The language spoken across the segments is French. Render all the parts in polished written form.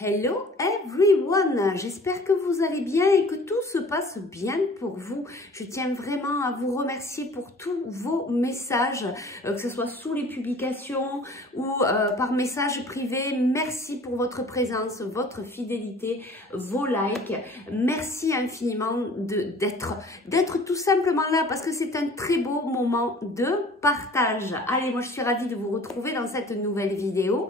Hello everyone, j'espère que vous allez bien et que tout se passe bien pour vous. Je tiens vraiment à vous remercier pour tous vos messages, que ce soit sous les publications ou par message privé. Merci pour votre présence, votre fidélité, vos likes. Merci infiniment d'être tout simplement là parce que c'est un très beau moment de partage. Allez, moi je suis ravie de vous retrouver dans cette nouvelle vidéo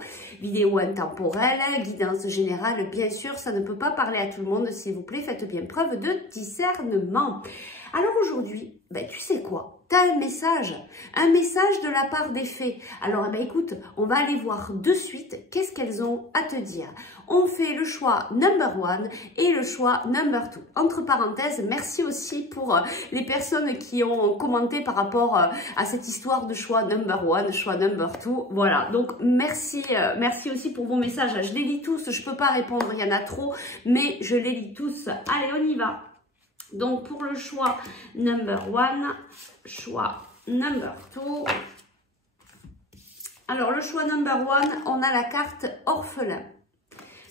intemporelle, guidance générale, bien sûr, ça ne peut pas parler à tout le monde, s'il vous plaît, faites bien preuve de discernement. Alors aujourd'hui, tu sais quoi? Tu as un message de la part des fées. Alors écoute, on va aller voir de suite qu'est-ce qu'elles ont à te dire. On fait le choix number 1 et le choix number 2. Entre parenthèses, merci aussi pour les personnes qui ont commenté par rapport à cette histoire de choix number 1, choix number 2. Voilà, donc merci aussi pour vos messages. Je les lis tous, je peux pas répondre, il y en a trop, mais je les lis tous. Allez, on y va. Donc pour le choix number 1, choix number 2. Alors le choix number 1, on a la carte orphelin.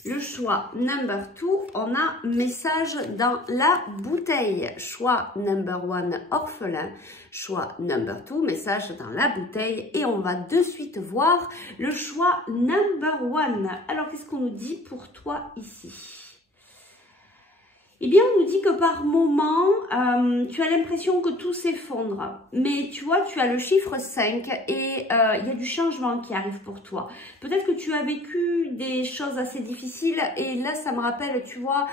Le choix number 2, on a message dans la bouteille. Choix number 1, orphelin. Choix number 2, message dans la bouteille. Et on va de suite voir le choix number 1. Alors qu'est-ce qu'on nous dit pour toi ici ? Eh bien, on nous dit que par moment, tu as l'impression que tout s'effondre. Mais tu vois, tu as le chiffre 5 et il y a du changement qui arrive pour toi. Peut-être que tu as vécu des choses assez difficiles et là, ça me rappelle, tu vois,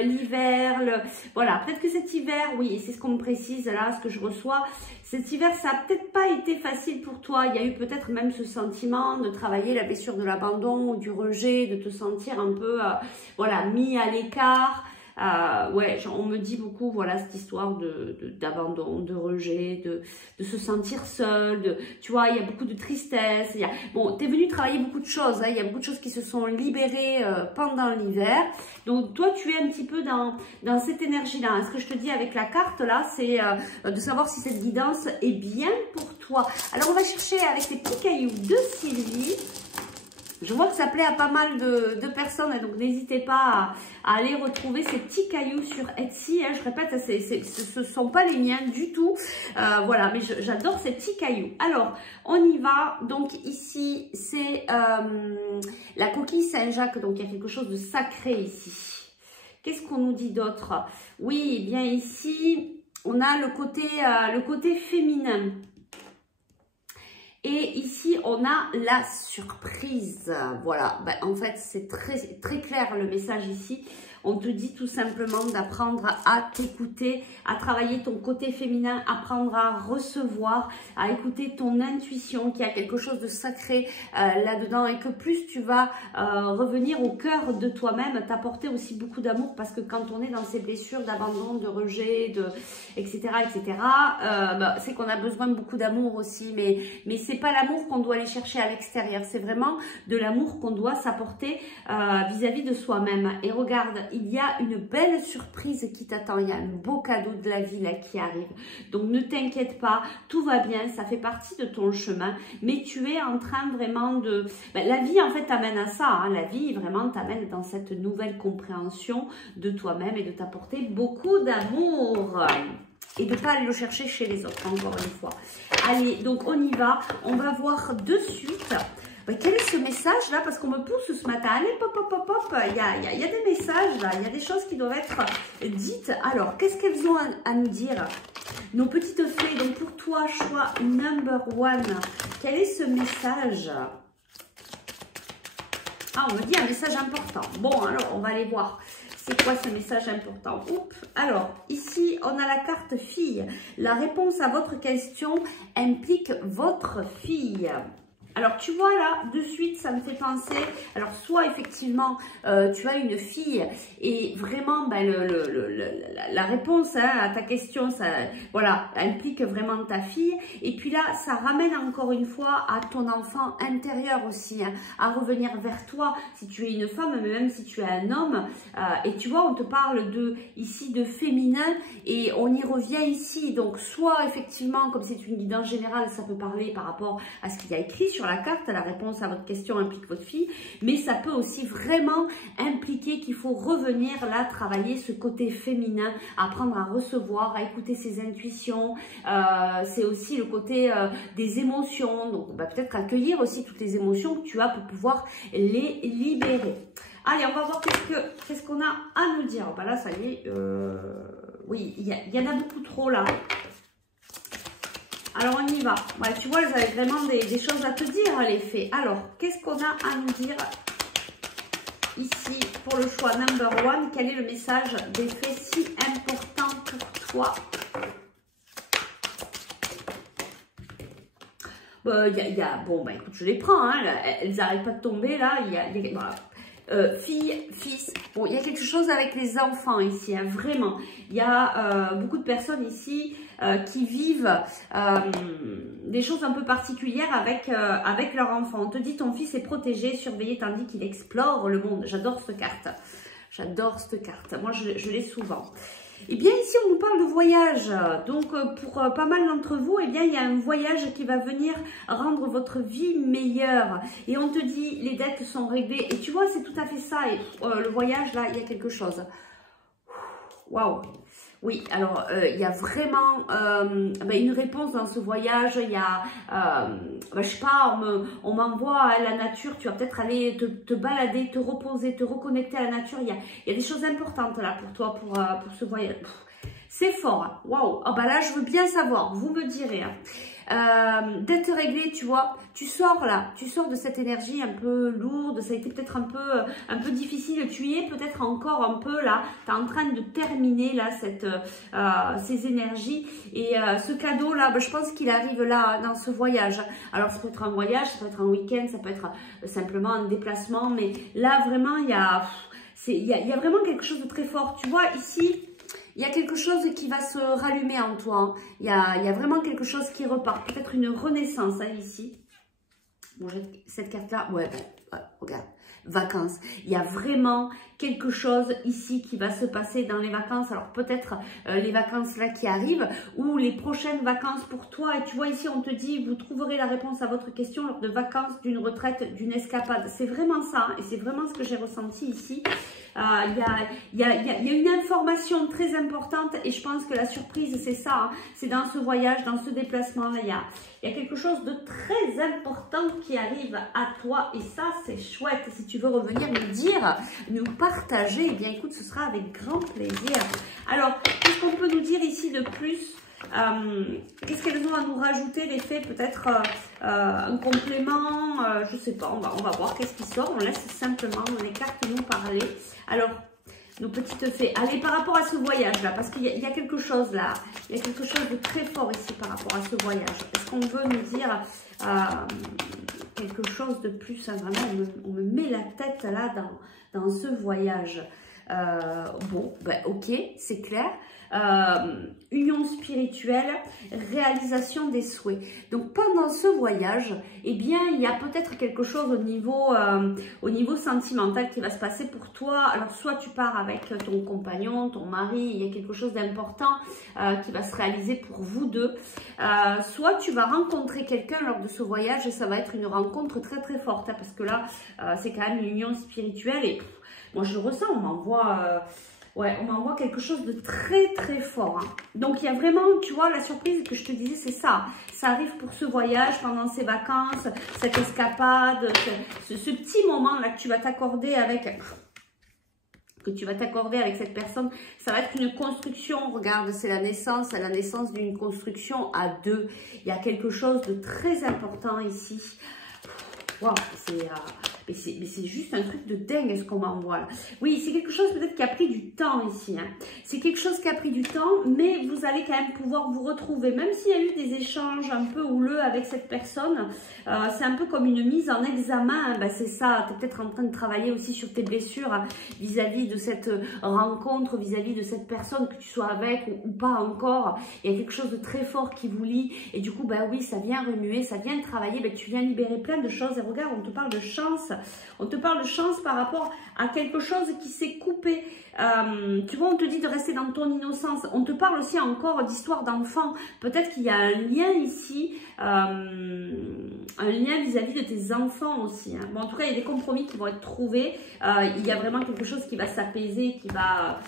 l'hiver. Voilà, peut-être que cet hiver, oui, c'est ce qu'on me précise là, ce que je reçois. Cet hiver, ça n'a peut-être pas été facile pour toi. Il y a eu peut-être même ce sentiment de travailler la blessure de l'abandon ou du rejet, de te sentir un peu, voilà, mis à l'écart. Ouais, on me dit beaucoup, voilà, cette histoire d'abandon, de rejet, de se sentir seul, tu vois, il y a beaucoup de tristesse. Bon, tu es venu travailler beaucoup de choses, hein, il y a beaucoup de choses qui se sont libérées pendant l'hiver. Donc, toi, tu es un petit peu dans cette énergie-là. Ce que je te dis avec la carte, là, c'est de savoir si cette guidance est bien pour toi. Alors, on va chercher avec les petits cailloux de Sylvie. Je vois que ça plaît à pas mal de personnes, donc n'hésitez pas à aller retrouver ces petits cailloux sur Etsy. Hein, je répète, ce ne sont pas les miens du tout. Voilà, mais j'adore ces petits cailloux. Alors, on y va. Donc ici, c'est la coquille Saint-Jacques. Donc, il y a quelque chose de sacré ici. Qu'est-ce qu'on nous dit d'autre? Oui, bien ici, on a le côté féminin. Et ici, on a la surprise. Voilà, en fait, c'est très clair le message ici. On te dit tout simplement d'apprendre à t'écouter, à travailler ton côté féminin, apprendre à recevoir, à écouter ton intuition, qu'il y a quelque chose de sacré là-dedans et que plus tu vas revenir au cœur de toi-même, t'apporter aussi beaucoup d'amour parce que quand on est dans ces blessures d'abandon, de rejet, etc., c'est qu'on a besoin de beaucoup d'amour aussi, mais c'est pas l'amour qu'on doit aller chercher à l'extérieur, c'est vraiment de l'amour qu'on doit s'apporter vis-à-vis de soi-même. Et regarde, il y a une belle surprise qui t'attend, il y a un beau cadeau de la vie là qui arrive. Donc ne t'inquiète pas, tout va bien, ça fait partie de ton chemin, mais tu es en train vraiment de... la vie en fait t'amène à ça, hein. La vie vraiment t'amène dans cette nouvelle compréhension de toi-même et de t'apporter beaucoup d'amour. Et de ne pas aller le chercher chez les autres, encore une fois. Allez, donc on y va. On va voir de suite... quel est ce message là? Parce qu'on me pousse ce matin. Allez, pop, pop, pop, pop. Il y a des messages là. Il y a des choses qui doivent être dites. Alors, qu'est-ce qu'elles ont à nous dire? Nos petites fées. Donc, pour toi, choix number 1. Quel est ce message? Ah, on me dit un message important. Bon, alors, on va aller voir. C'est quoi ce message important? Oups. Alors, ici, on a la carte fille. La réponse à votre question implique votre fille. Alors, tu vois là, de suite, ça me fait penser, alors soit effectivement, tu as une fille et vraiment, la réponse à ta question, ça, voilà, implique vraiment ta fille. Et puis là, ça ramène encore une fois à ton enfant intérieur aussi, hein, à revenir vers toi, si tu es une femme, mais même si tu es un homme. Et tu vois, on te parle ici de féminin et on y revient ici. Donc, soit effectivement, comme c'est une guidance générale, ça peut parler par rapport à ce qu'il y a écrit sur sur la carte, la réponse à votre question implique votre fille, mais ça peut aussi vraiment impliquer qu'il faut revenir là, travailler ce côté féminin, apprendre à recevoir, à écouter ses intuitions. C'est aussi le côté des émotions, donc peut-être accueillir aussi toutes les émotions que tu as pour pouvoir les libérer. Allez, on va voir qu'est-ce qu'on a à nous dire. Là, ça y est, oui, il y en a beaucoup trop là. Alors, on y va. Ouais, tu vois, elles avaient vraiment des choses à te dire, les fées. Alors, qu'est-ce qu'on a à nous dire ici pour le choix number 1? Quel est le message des fées si important pour toi? Bon, écoute, je les prends, hein, elles n'arrêtent pas de tomber, là, voilà. Fille, fils, bon, il y a quelque chose avec les enfants ici, hein, vraiment. Il y a beaucoup de personnes ici qui vivent des choses un peu particulières avec leur enfant. On te dit ton fils est protégé, surveillé, tandis qu'il explore le monde. J'adore cette carte. J'adore cette carte. Moi, je l'ai souvent. Eh bien, ici, on nous parle de voyage. Donc, pour pas mal d'entre vous, eh bien, il y a un voyage qui va venir rendre votre vie meilleure. Et on te dit, les dettes sont réglées. Et tu vois, c'est tout à fait ça. Et le voyage, là, il y a quelque chose. Waouh! Oui, alors, il y a vraiment une réponse dans ce voyage. Il y a, je sais pas, on m'envoie à la nature. Tu vas peut-être aller te balader, te reposer, te reconnecter à la nature. Il y a des choses importantes là pour toi, pour ce voyage. C'est fort, hein. Waouh! Oh, là, je veux bien savoir, vous me direz. Hein. D'être réglé, tu vois, tu sors là, tu sors de cette énergie un peu lourde, ça a été peut-être un peu difficile, tu y es peut-être encore un peu là, tu es en train de terminer là ces énergies et ce cadeau là, je pense qu'il arrive là dans ce voyage. Alors ça peut être un voyage, ça peut être un week-end, ça peut être simplement un déplacement, mais là vraiment il y a vraiment quelque chose de très fort, tu vois ici. Il y a quelque chose qui va se rallumer en toi. Hein. Il y a vraiment quelque chose qui repart. Peut-être une renaissance hein, ici. Bon, cette carte-là, ouais, regarde. Vacances. Il y a vraiment quelque chose ici qui va se passer dans les vacances. Alors peut-être les vacances là qui arrivent ou les prochaines vacances pour toi. Et tu vois ici, on te dit, vous trouverez la réponse à votre question lors de vacances, d'une retraite, d'une escapade. C'est vraiment ça. Hein, et c'est vraiment ce que j'ai ressenti ici. Il y a une information très importante et je pense que la surprise, c'est ça. Hein, c'est dans ce voyage, dans ce déplacement. Il y a quelque chose de très important qui arrive à toi et ça, c'est chouette. Si tu veux revenir nous dire, nous partager, eh bien écoute, ce sera avec grand plaisir. Alors, qu'est-ce qu'on peut nous dire ici de plus? Qu'est-ce qu'elles ont à nous rajouter, les fées? Peut-être un complément, je sais pas, on va voir qu'est-ce qui sort. On laisse simplement les cartes nous parler. Alors, nos petites fées, allez, par rapport à ce voyage-là, parce qu'il y a quelque chose là, il y a quelque chose de très fort ici par rapport à ce voyage. Est-ce qu'on veut nous dire quelque chose de plus? Hein, vraiment, on me met la tête là dans ce voyage. Bon, ok, c'est clair. Union spirituelle, réalisation des souhaits. Donc pendant ce voyage, eh bien il y a peut-être quelque chose au niveau sentimental qui va se passer pour toi. Alors soit tu pars avec ton compagnon, ton mari, il y a quelque chose d'important qui va se réaliser pour vous deux. Soit tu vas rencontrer quelqu'un lors de ce voyage et ça va être une rencontre très très forte hein, parce que là c'est quand même une union spirituelle et moi je le ressens, on m'envoie on m'envoie quelque chose de très très fort. Hein. Donc il y a vraiment, tu vois, la surprise que je te disais, c'est ça. Ça arrive pour ce voyage, pendant ces vacances, cette escapade, ce petit moment là que tu vas t'accorder avec cette personne. Ça va être une construction, regarde, c'est la naissance d'une construction à deux. Il y a quelque chose de très important ici. Waouh, c'est juste un truc de dingue ce qu'on m'envoie là. Oui, c'est quelque chose peut-être qui a pris du temps ici. Hein. C'est quelque chose qui a pris du temps, mais vous allez quand même pouvoir vous retrouver. Même s'il y a eu des échanges un peu houleux avec cette personne, c'est un peu comme une mise en examen. Hein. C'est ça, tu es peut-être en train de travailler aussi sur tes blessures vis-à-vis de cette rencontre, vis-à-vis de cette personne que tu sois avec ou pas encore. Il y a quelque chose de très fort qui vous lie. Et du coup, oui, ça vient remuer, ça vient travailler. Tu viens libérer plein de choses. Et regarde, on te parle de chance. On te parle de chance par rapport à quelque chose qui s'est coupé. Tu vois, on te dit de rester dans ton innocence. On te parle aussi encore d'histoire d'enfant. Peut-être qu'il y a un lien ici, un lien vis-à-vis de tes enfants aussi. Hein. Bon, en tout cas, il y a des compromis qui vont être trouvés. Il y a vraiment quelque chose qui va s'apaiser, qui va...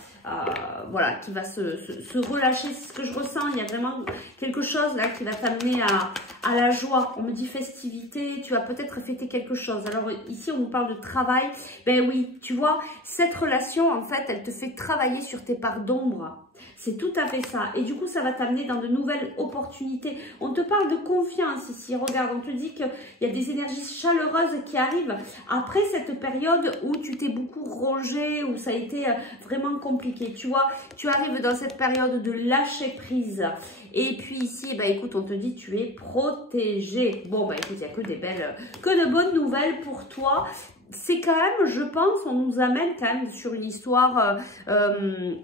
voilà, qui va se relâcher, c'est ce que je ressens. Il y a vraiment quelque chose là qui va t'amener à la joie. On me dit festivité, tu vas peut-être fêter quelque chose. Alors ici on nous parle de travail. Ben oui, tu vois, cette relation en fait, elle te fait travailler sur tes parts d'ombre. C'est tout à fait ça. Et du coup, ça va t'amener dans de nouvelles opportunités. On te parle de confiance ici. Regarde, on te dit qu'il y a des énergies chaleureuses qui arrivent après cette période où tu t'es beaucoup rongé, où ça a été vraiment compliqué. Tu vois, tu arrives dans cette période de lâcher prise. Et puis ici, bah, écoute, on te dit tu es protégé. Bon, bah écoute, il n'y a que de bonnes nouvelles pour toi. C'est quand même, je pense, on nous amène quand même sur une histoire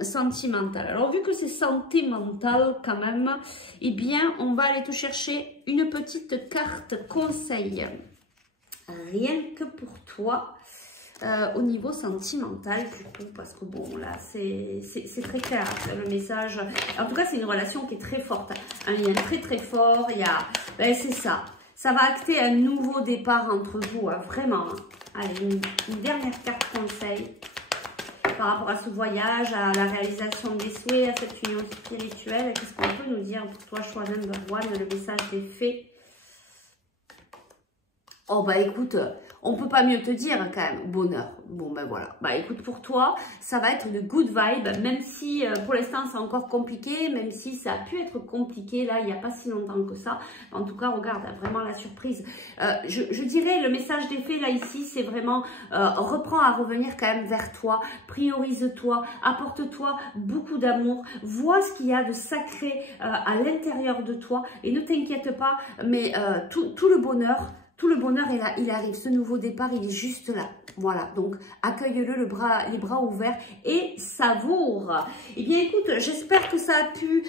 sentimentale. Alors, vu que c'est sentimental quand même, eh bien, on va aller te chercher une petite carte conseil. Rien que pour toi, au niveau sentimental, du coup, parce que bon, là, c'est très clair, le message. En tout cas, c'est une relation qui est très forte, un lien très très fort. Il y a, ben, c'est ça. Ça va acter un nouveau départ entre vous, hein, vraiment. Allez, une dernière carte conseil par rapport à ce voyage, à la réalisation des souhaits, à cette union spirituelle. Qu'est-ce qu'on peut nous dire pour toi, choix number one, le message des fées? Oh bah écoute, on peut pas mieux te dire quand même, bonheur. Bon ben voilà, bah écoute, pour toi, ça va être une good vibe, même si pour l'instant c'est encore compliqué, même si ça a pu être compliqué là, il n'y a pas si longtemps que ça. En tout cas, regarde, vraiment la surprise. Je dirais, le message des fées là ici, c'est vraiment, reprends à revenir quand même vers toi, priorise-toi, apporte-toi beaucoup d'amour, vois ce qu'il y a de sacré à l'intérieur de toi et ne t'inquiète pas, mais tout le bonheur, est là, il arrive. Ce nouveau départ, il est juste là. Voilà, donc accueille-le les bras ouverts et savoure. Eh bien, écoute, j'espère que ça a pu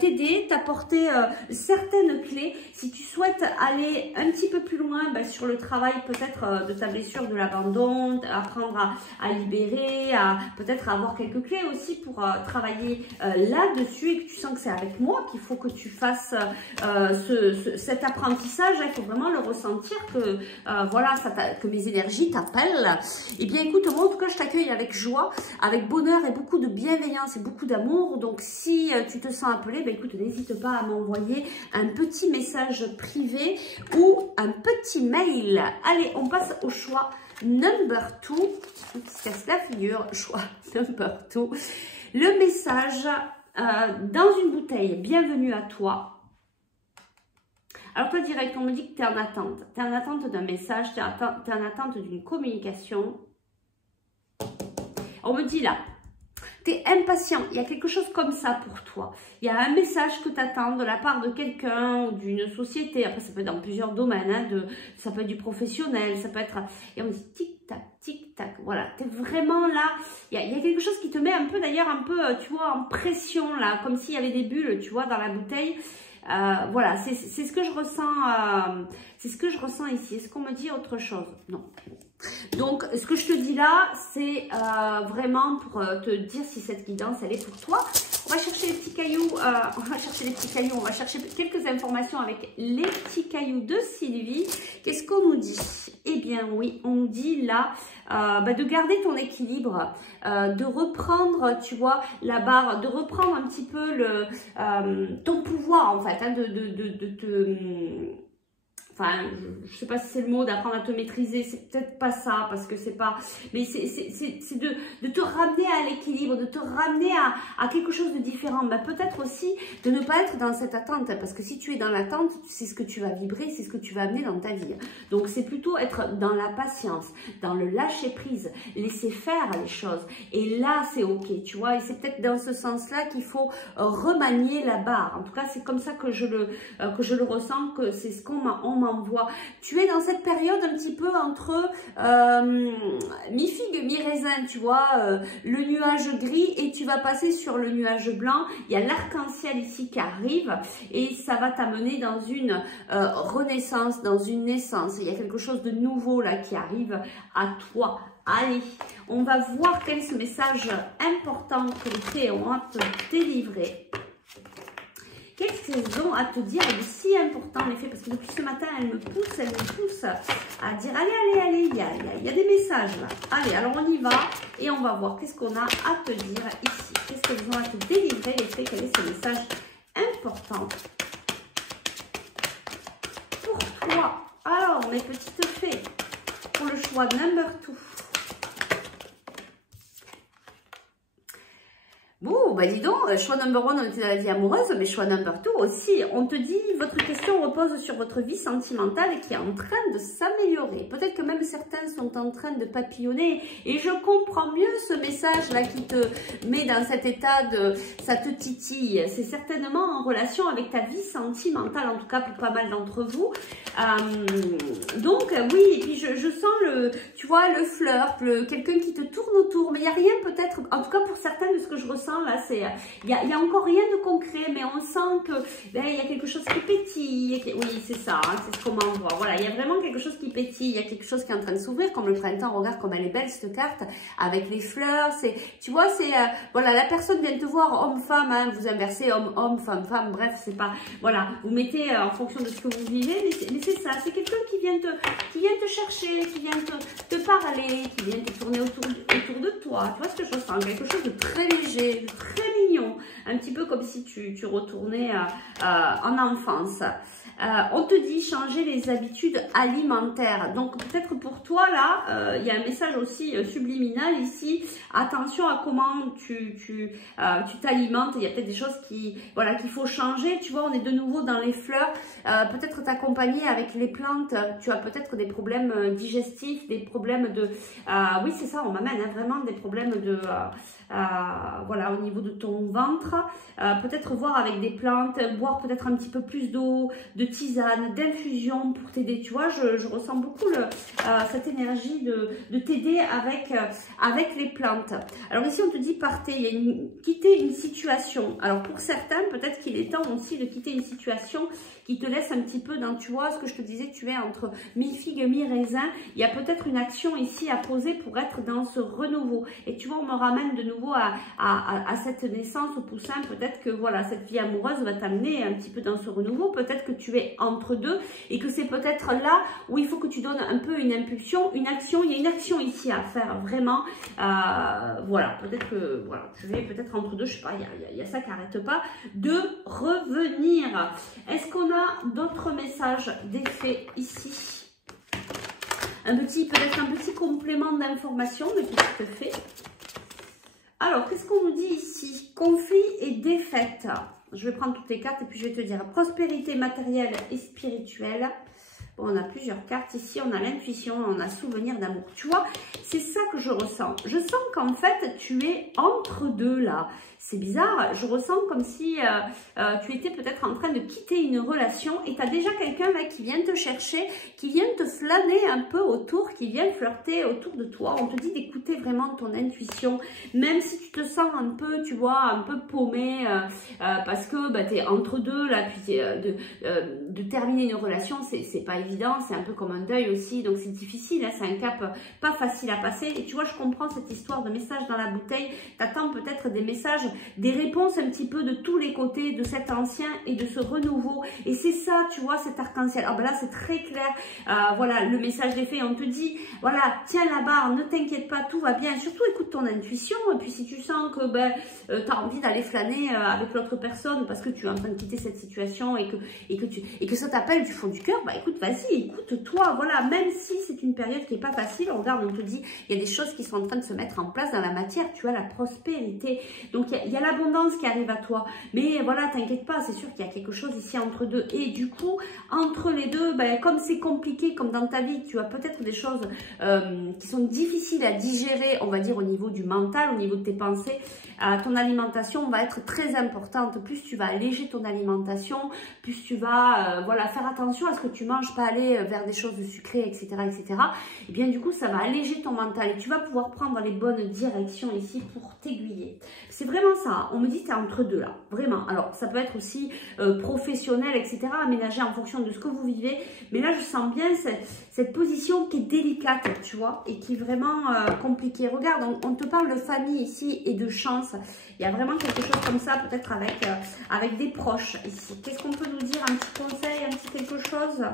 t'aider, t'apporter certaines clés. Si tu souhaites aller un petit peu plus loin sur le travail peut-être de ta blessure, de l'abandon, apprendre à libérer, peut-être avoir quelques clés aussi pour travailler là-dessus et que tu sens que c'est avec moi qu'il faut que tu fasses cet apprentissage. Il faut vraiment le ressentir que voilà, que mes énergies t'appellent. Eh bien écoute, moi en tout cas je t'accueille avec joie, avec bonheur et beaucoup de bienveillance et beaucoup d'amour. Donc si tu te sens appelé, ben écoute, n'hésite pas à m'envoyer un petit message privé ou un petit mail. Allez, on passe au choix number 2, qui se casse la figure, choix number 2. Le message dans une bouteille, bienvenue à toi. Alors toi direct, on me dit que tu es en attente. Tu es en attente d'un message, tu es en attente d'une communication. On me dit là, tu es impatient, il y a quelque chose comme ça pour toi. Il y a un message que tu attends de la part de quelqu'un ou d'une société. Après, ça peut être dans plusieurs domaines, hein, ça peut être du professionnel, ça peut être... Et on me dit tic-tac, tic-tac, voilà, tu es vraiment là. Il y a quelque chose qui te met un peu, d'ailleurs, tu vois, en pression là, comme s'il y avait des bulles, tu vois, dans la bouteille. Voilà, c'est ce que je ressens, c'est ce que je ressens ici. Est-ce qu'on me dit autre chose? Non. Donc, ce que je te dis là, c'est vraiment pour te dire si cette guidance, elle est pour toi. On va chercher les petits cailloux, on va chercher quelques informations avec les petits cailloux de Sylvie. Qu'est-ce qu'on nous dit? Eh bien oui, on nous dit là de garder ton équilibre, de reprendre, tu vois, la barre, de reprendre un petit peu ton pouvoir en fait, hein, enfin, je sais pas si c'est le mot d'apprendre à te maîtriser, c'est peut-être pas ça, parce que c'est pas... Mais c'est de te ramener à l'équilibre, de te ramener à quelque chose de différent. Mais peut-être aussi de ne pas être dans cette attente, parce que si tu es dans l'attente, c'est ce que tu vas vibrer, c'est ce que tu vas amener dans ta vie. Donc c'est plutôt être dans la patience, dans le lâcher prise, laisser faire les choses. Et là, c'est ok, tu vois, et c'est peut-être dans ce sens-là qu'il faut remanier la barre. En tout cas, c'est comme ça que je le ressens, que c'est ce qu'on m'envoie. Tu es dans cette période un petit peu entre mi-figue, mi-raisin, tu vois, le nuage gris et tu vas passer sur le nuage blanc. Il y a l'arc-en-ciel ici qui arrive et ça va t'amener dans une renaissance, dans une naissance. Il y a quelque chose de nouveau là qui arrive à toi. Allez, on va voir quel est ce message important que les fées ont à te délivrer. Qu'est-ce qu'elles ont à te dire? Elle est si important, les fées, parce que depuis ce matin, elle me pousse à dire, allez, allez, il y a des messages là. Allez, alors on y va et on va voir qu'est-ce qu'on a à te dire ici. Qu'est-ce qu'elles ont à te délivrer, les fées? Quel est ce message important pour toi? Alors, mes petites fées, pour le choix number 2. Bon, bah dis donc, choix number 1, on était dans la vie amoureuse, mais choix number 2 aussi. On te dit, votre question repose sur votre vie sentimentale qui est en train de s'améliorer. Peut-être que même certains sont en train de papillonner. Et je comprends mieux ce message-là qui te met dans cet état de... ça te titille. C'est certainement en relation avec ta vie sentimentale, en tout cas pour pas mal d'entre vous. Donc, oui, et puis je sens tu vois, le flirt, quelqu'un qui te tourne autour. Mais il n'y a rien peut-être, en tout cas pour certains de ce que je ressens là, il y a encore rien de concret, mais on sent que il y a quelque chose qui pétille. Oui, c'est ça, hein, c'est ce qu'on m'envoie. Voilà, il y a vraiment quelque chose qui pétille, il y a quelque chose qui est en train de s'ouvrir, comme le printemps. Regarde comme elle est belle cette carte, avec les fleurs. Tu vois, voilà, la personne vient te voir, homme-femme, hein, vous inversez homme-homme, femme-femme, bref, c'est pas, voilà, vous mettez en fonction de ce que vous vivez, mais c'est ça, c'est quelqu'un qui vient te chercher, qui vient te parler, qui vient te tourner autour de toi. Tu vois ce que je ressens? Quelque chose de très léger, très mignon, un petit peu comme si tu retournais en enfance. On te dit changer les habitudes alimentaires. Donc peut-être pour toi là, il y a un message aussi subliminal ici. Attention à comment tu t'alimentes. Il y a peut-être des choses qu'il faut changer. Tu vois, on est de nouveau dans les fleurs. Peut-être t'accompagner avec les plantes. Tu as peut-être des problèmes digestifs, des problèmes de... oui, c'est ça, on m'amène vraiment des problèmes de... voilà, au niveau de ton ventre. Peut-être voir avec des plantes, boire peut-être un petit peu plus d'eau, de tisane, d'infusion pour t'aider. Tu vois, je ressens beaucoup cette énergie de t'aider avec les plantes. Alors ici, on te dit partez, quitter une situation. Alors pour certains, peut-être qu'il est temps aussi de quitter une situation qui te laisse un petit peu dans, tu vois, ce que je te disais, tu es entre mi-figue, mi-raisin. Il y a peut-être une action ici à poser pour être dans ce renouveau. Et tu vois, on me ramène de nouveau à cette naissance au poussin. Peut-être que voilà, cette vie amoureuse va t'amener un petit peu dans ce renouveau. Peut-être que tu es entre deux et que c'est peut-être là où il faut que tu donnes un peu une impulsion, une action. Il y a une action ici à faire vraiment. Voilà, peut-être que voilà, tu es peut-être entre deux, je sais pas, il y a ça qui n'arrête pas de revenir. Est-ce qu'on a d'autres messages d'effet ici? Peut-être un petit complément d'information de petites fées. Alors, qu'est-ce qu'on nous dit ici? Conflit et défaite. Je vais prendre toutes les cartes et puis je vais te dire prospérité matérielle et spirituelle. Bon, on a plusieurs cartes ici. On a l'intuition, on a souvenir d'amour. Tu vois, c'est ça que je ressens. Je sens qu'en fait, tu es entre deux là. C'est bizarre, je ressens comme si tu étais peut-être en train de quitter une relation et tu as déjà quelqu'un là qui vient te chercher, qui vient te flâner un peu autour, qui vient flirter autour de toi. On te dit d'écouter vraiment ton intuition, même si tu te sens un peu, tu vois, un peu paumé parce que tu es entre deux là, puis de terminer une relation, c'est pas évident, c'est un peu comme un deuil aussi, donc c'est difficile, hein, c'est un cap pas facile à passer. Et tu vois, je comprends cette histoire de message dans la bouteille, tu attends peut-être des messages, des réponses un petit peu de tous les côtés de cet ancien et de ce renouveau. Et c'est ça, tu vois, cet arc-en-ciel. Ah ben là, c'est très clair. Voilà, le message des fées, on te dit, voilà, tiens la barre, ne t'inquiète pas, tout va bien. Surtout, écoute ton intuition. Et puis, si tu sens que tu as envie d'aller flâner avec l'autre personne parce que tu es en train de quitter cette situation et que ça t'appelle du fond du cœur, bah écoute, vas-y, écoute-toi. Voilà, même si c'est une période qui n'est pas facile, regarde, on te dit, il y a des choses qui sont en train de se mettre en place dans la matière. Tu as la prospérité. Donc, il y a l'abondance qui arrive à toi. Mais voilà, t'inquiète pas, c'est sûr qu'il y a quelque chose ici entre deux. Et du coup, entre les deux, comme c'est compliqué, comme dans ta vie, tu as peut-être des choses qui sont difficiles à digérer, on va dire au niveau du mental, au niveau de tes pensées. Ton alimentation va être très importante. Plus tu vas alléger ton alimentation, plus tu vas voilà, faire attention à ce que tu manges pas aller vers des choses sucrées, etc., etc., et bien du coup, ça va alléger ton mental et tu vas pouvoir prendre les bonnes directions ici pour t'aiguiller. C'est vraiment ça. On me dit tu es entre deux là, vraiment. Alors, ça peut être aussi professionnel, etc., aménagé en fonction de ce que vous vivez. Mais là, je sens bien cette position qui est délicate, tu vois, et qui est vraiment compliquée. Regarde, on te parle de famille ici et de chance. Il y a vraiment quelque chose comme ça, peut-être avec des proches ici. Qu'est-ce qu'on peut nous dire? Un petit conseil, un petit quelque chose?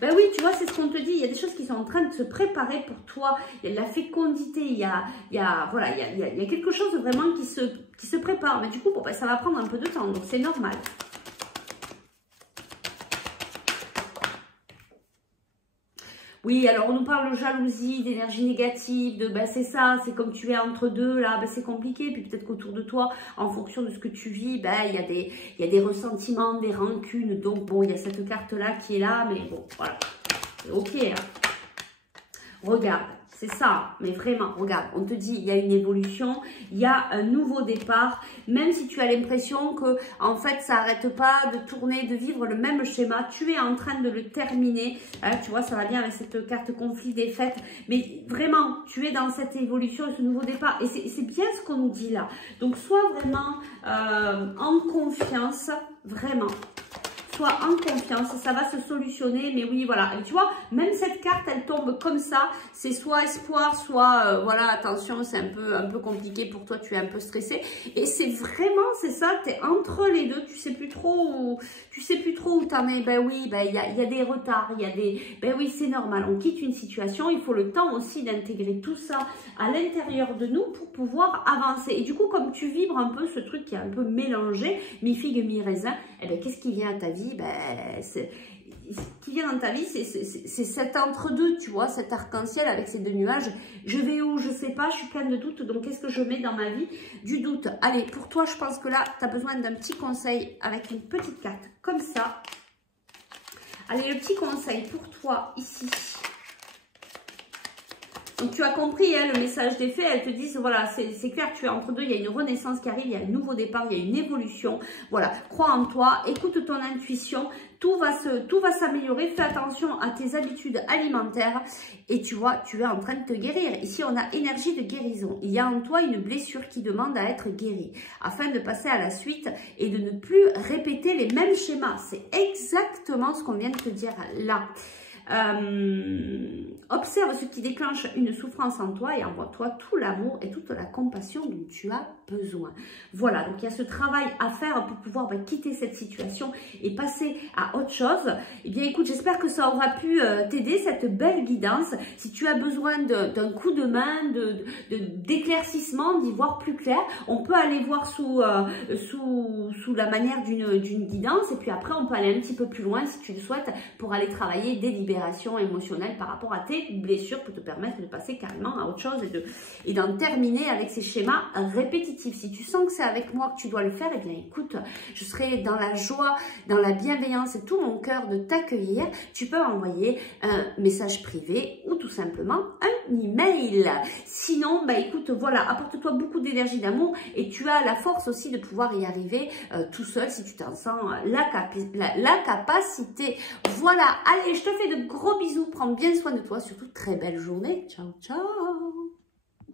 Ben oui, tu vois, c'est ce qu'on te dit. Il y a des choses qui sont en train de se préparer pour toi. Il y a de la fécondité. Il y a quelque chose vraiment qui se prépare. Mais du coup, bon, ben, ça va prendre un peu de temps. Donc, c'est normal. Oui, alors on nous parle de jalousie, d'énergie négative, de ben c'est ça, c'est comme tu es entre deux, là, ben c'est compliqué. Puis peut-être qu'autour de toi, en fonction de ce que tu vis, ben il y a des ressentiments, des rancunes. Donc bon, il y a cette carte-là qui est là, mais bon, voilà, c'est ok, hein. Regarde, c'est ça, mais vraiment, regarde, on te dit, il y a une évolution, il y a un nouveau départ, même si tu as l'impression que, en fait, ça n'arrête pas de tourner, de vivre le même schéma, tu es en train de le terminer, hein, tu vois, ça va bien avec cette carte conflit, défaite, mais vraiment, tu es dans cette évolution et ce nouveau départ, et c'est bien ce qu'on nous dit là. Donc, sois vraiment en confiance, vraiment. Sois en confiance, ça va se solutionner, mais oui, voilà. Et tu vois, même cette carte, elle tombe comme ça, c'est soit espoir, soit, voilà, attention, c'est un peu compliqué pour toi, tu es un peu stressé. Et c'est vraiment, c'est ça, tu es entre les deux, tu sais plus trop où t'en es. Ben oui, ben il y a des retards, ben oui, c'est normal, on quitte une situation, il faut le temps aussi d'intégrer tout ça à l'intérieur de nous pour pouvoir avancer. Et du coup, comme tu vibres un peu ce truc qui est un peu mélangé, mi-figue, mi-raisin, eh ben qu'est-ce qui vient à ta vie? Ben, ce qui vient dans ta vie, c'est cet entre-deux, tu vois, cet arc-en-ciel avec ces deux nuages. Je vais où? Je sais pas, je suis pleine de doutes, donc qu'est-ce que je mets dans ma vie? Du doute. Allez, pour toi, je pense que là, tu as besoin d'un petit conseil avec une petite carte comme ça. Allez, le petit conseil pour toi ici. Donc, tu as compris, hein, le message des fées, elles te disent, voilà, c'est clair, tu es entre deux, il y a une renaissance qui arrive, il y a un nouveau départ, il y a une évolution. Voilà, crois en toi, écoute ton intuition, tout va s'améliorer, fais attention à tes habitudes alimentaires et tu vois, tu es en train de te guérir. Ici, on a énergie de guérison. Il y a en toi une blessure qui demande à être guérie afin de passer à la suite et de ne plus répéter les mêmes schémas. C'est exactement ce qu'on vient de te dire là. Observe ce qui déclenche une souffrance en toi et envoie-toi tout l'amour et toute la compassion dont tu as besoin. Voilà, donc il y a ce travail à faire pour pouvoir quitter cette situation et passer à autre chose. Eh bien écoute, j'espère que ça aura pu t'aider, cette belle guidance. Si tu as besoin d'un coup de main, d'éclaircissement, d'y voir plus clair, on peut aller voir sous la manière d'une guidance et puis après on peut aller un petit peu plus loin si tu le souhaites pour aller travailler des libérations émotionnelles par rapport à tes blessures pour te permettre de passer carrément à autre chose et d'en terminer avec ces schémas répétitifs. Si tu sens que c'est avec moi que tu dois le faire, eh bien écoute, je serai dans la joie, dans la bienveillance et tout mon cœur de t'accueillir. Tu peux envoyer un message privé ou tout simplement un email. Sinon, bah écoute, voilà, apporte-toi beaucoup d'énergie, d'amour et tu as la force aussi de pouvoir y arriver tout seul si tu t'en sens la capacité. Voilà, allez, je te fais de gros bisous, prends bien soin de toi, surtout très belle journée. Ciao, ciao.